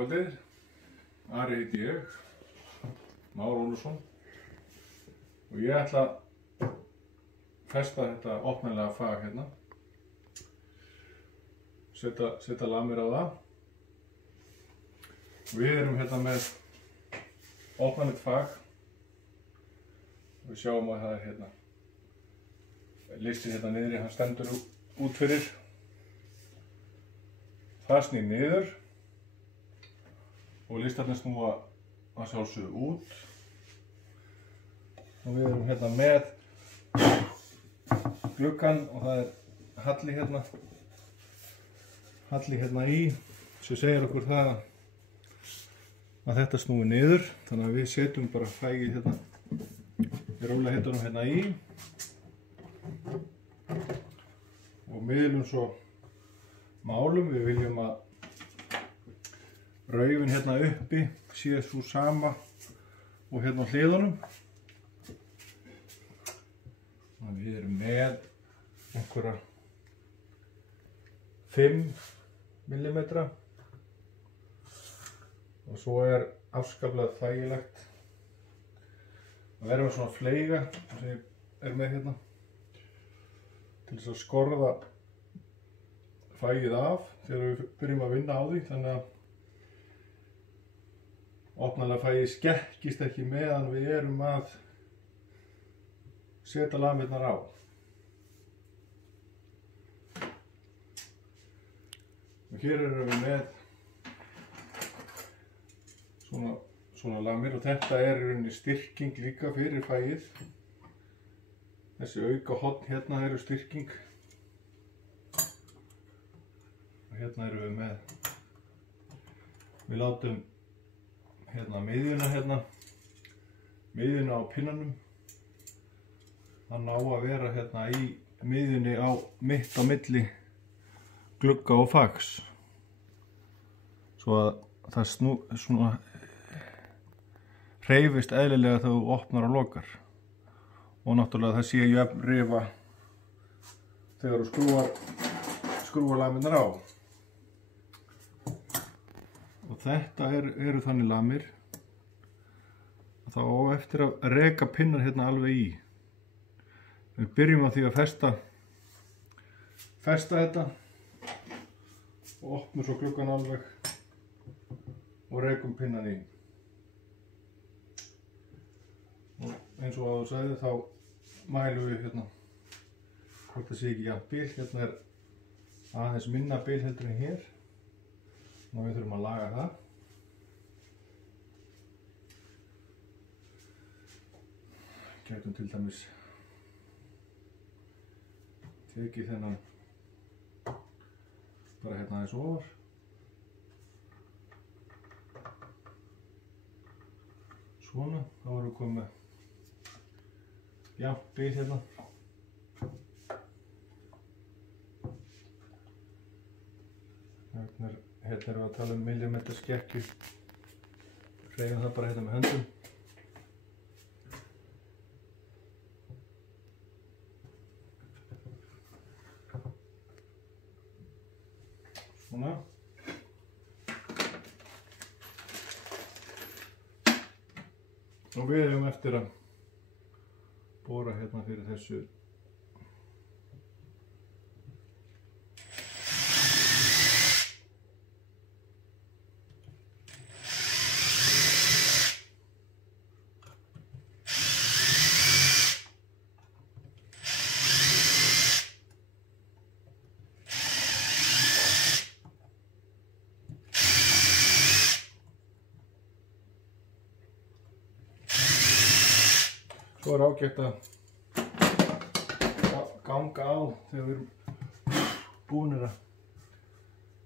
kvöldið, Ari heiti ég, Már Ólafsson og ég ætla að festa þetta opnalega fag hérna, setja lamir á það. Við erum hérna með opnanlegt fag og við sjáum að það er hérna listin hérna niðri, hann stendur út fyrir. Það snýr niður og listarnir snúa að sjálfsögðu út. Og við erum hérna með gluggann og það er halli hérna í sem segir okkur það að þetta snúi niður. Þannig að við setjum bara fægið hérna, við róla hittunum hérna í og miðlum svo málum. Við viljum að raufin hérna uppi sé svo sama og hérna á hliðunum. Við erum með einhverja 5 mm og svo er afskaplega þægilegt að vera með svona fleiga sem ég er með hérna til þess að skorða fægið af þegar við byrjum að vinna á því, þannig að opnalega fægið skekkist ekki meðan við erum að setja lamirnar á. Og hér erum við með svona lamir og þetta er í rauninni styrking líka fyrir fægið. Þessi auka horn hérna eru styrking. Og hérna erum við með, við látum hérna miðjuna á pinnanum. Hann á að vera hérna í miðjunni mitt á milli glugga og fags. Svo að það svona hreyfist eðlilega þegar þú opnar og lokar. Og náttúrulega það sé jöfn rifa þegar þú skrúar lamirnar á. Og þetta eru þannig lamir að það á eftir að reka pinnar hérna alveg í. Við byrjum á því að festa þetta og opnum svo gluggann alveg og rekum pinnan í. Og eins og áður sagði þá mælum við hérna hvort það sé ekki jafnt bil. Hérna er aðeins minna bil heldur en hér. Og við þurfum að laga það. Gætum til dæmis tekið þennan bara hérna aðeins ofar. Svona, þá erum við komið jafnt bil hérna. Hérna erum við að tala um millimeter skekkju. Hreyfum það bara hérna með höndum. Svona. Og við erum eftir að bora hérna fyrir þessu. Svo er ágætt að ganga á þegar við erum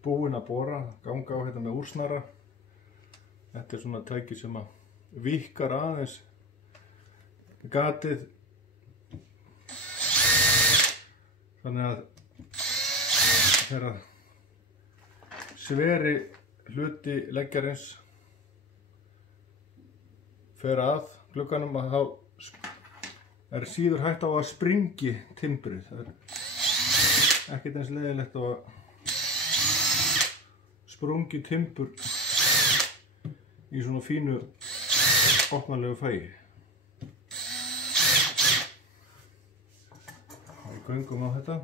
búin að bora, ganga á hérna með úrsnara. Þetta er svona tæki sem að víkkar aðeins gatið þannig að þegar sveri hluti leggjarins fer að glugganum að þá er síður hægt á að springi timbrið. Það er ekkert eins leiðilegt að sprungi timbur í svona fínu opnarlegu fæi. Við göngum á þetta.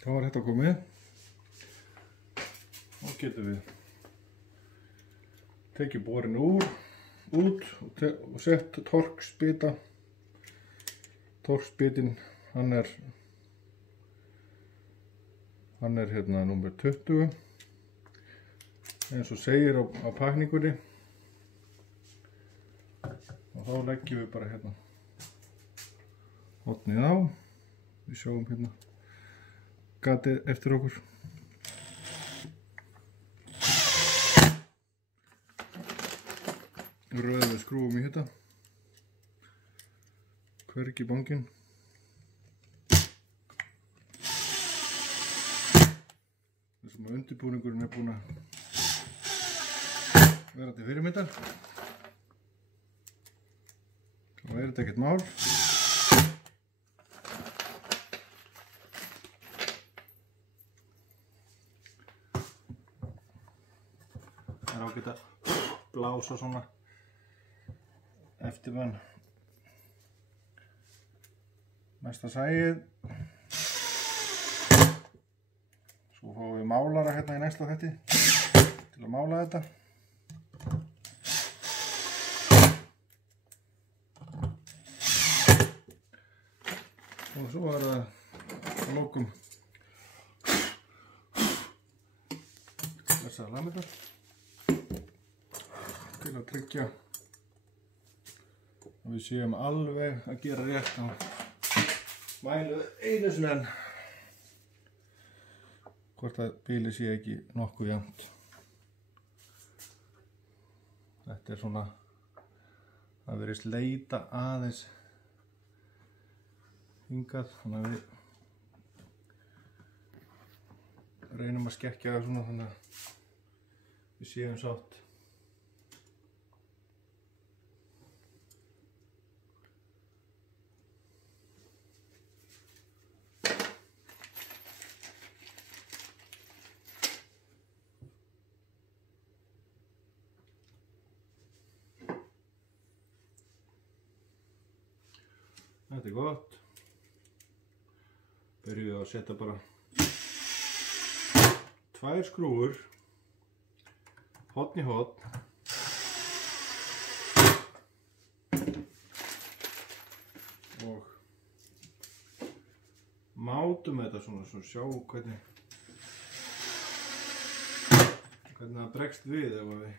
Þá var þetta komið. Þá getum við tekið borin út og sett torksbita. Torksbitin, hann er hérna númer 20. Eins og segir á pakningunni. Og þá leggjum við bara hérna hornið á. Við sjáum hérna gatið eftir okkur. Röðum við skrúfum í þetta. Hvergi banginn. Þessum undirbúningurinn er búinn að vera til fyrirmyndar. Þá er þetta ekkert mál. Það er ágætt að blása svona eftir mann næsta sæið. Svo fáum við málara hérna í næsta þætti til að mála þetta. Og svo er það að lokum þessar lamindar til að tryggja að við séum alveg að gera rétt á mælu einu sinni enn hvort að bílið sé ekki nokkuð jafnt. Þetta er svona að verið sleita aðeins hingað, þannig að við reynum að skekkja það svona þannig að við séum sátt. Þetta er gott. Byrjum við að setja bara 2 skrúfur, horn í horn. Og mátum þetta svona svo sjá hvernig það bregst við ef við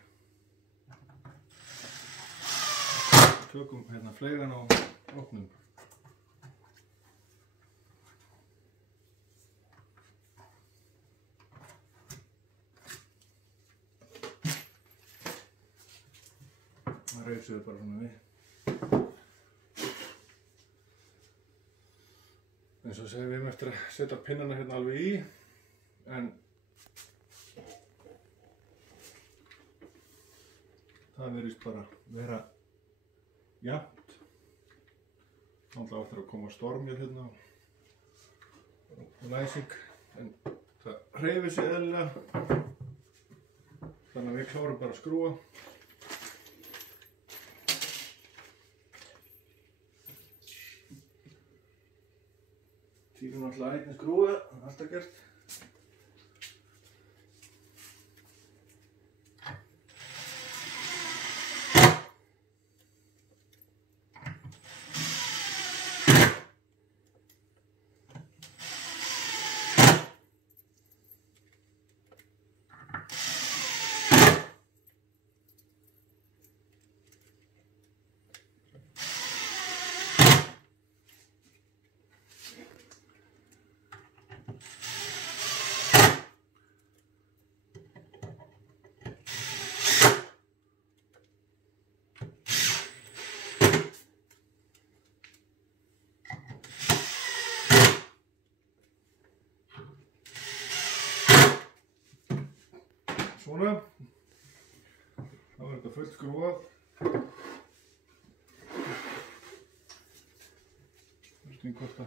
tökum hérna fleigan á opnum. Það reysum við bara svona við. Eins og segir við erum eftir að setja pinnana hérna alveg í, en það verðist bara vera jafnt. Náttúrulega eftir að koma stormið hérna og læsing, en það hreyfir sig eðlilega, þannig að við klárum bara að skrúa. Týrum náttúrulega einnig skrúa, alltaf gert. svona. Þá er þetta fullskrúfað. Spurning hvort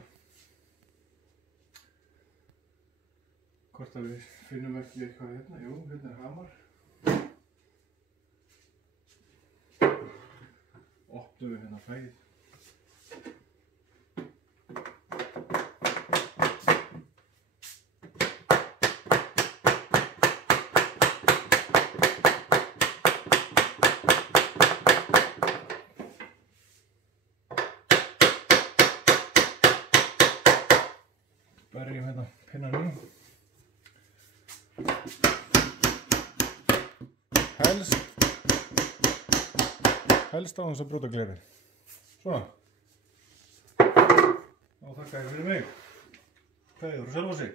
að við finnum ekki eitthvað hérna. Jú, hérna er hamar. Opnum við hérna fæið. Berjum hérna pinnan í. Helst á þess að brjóta glerið. Svona. Þá þakka ég fyrir mig. Kveðjur og Selfossi.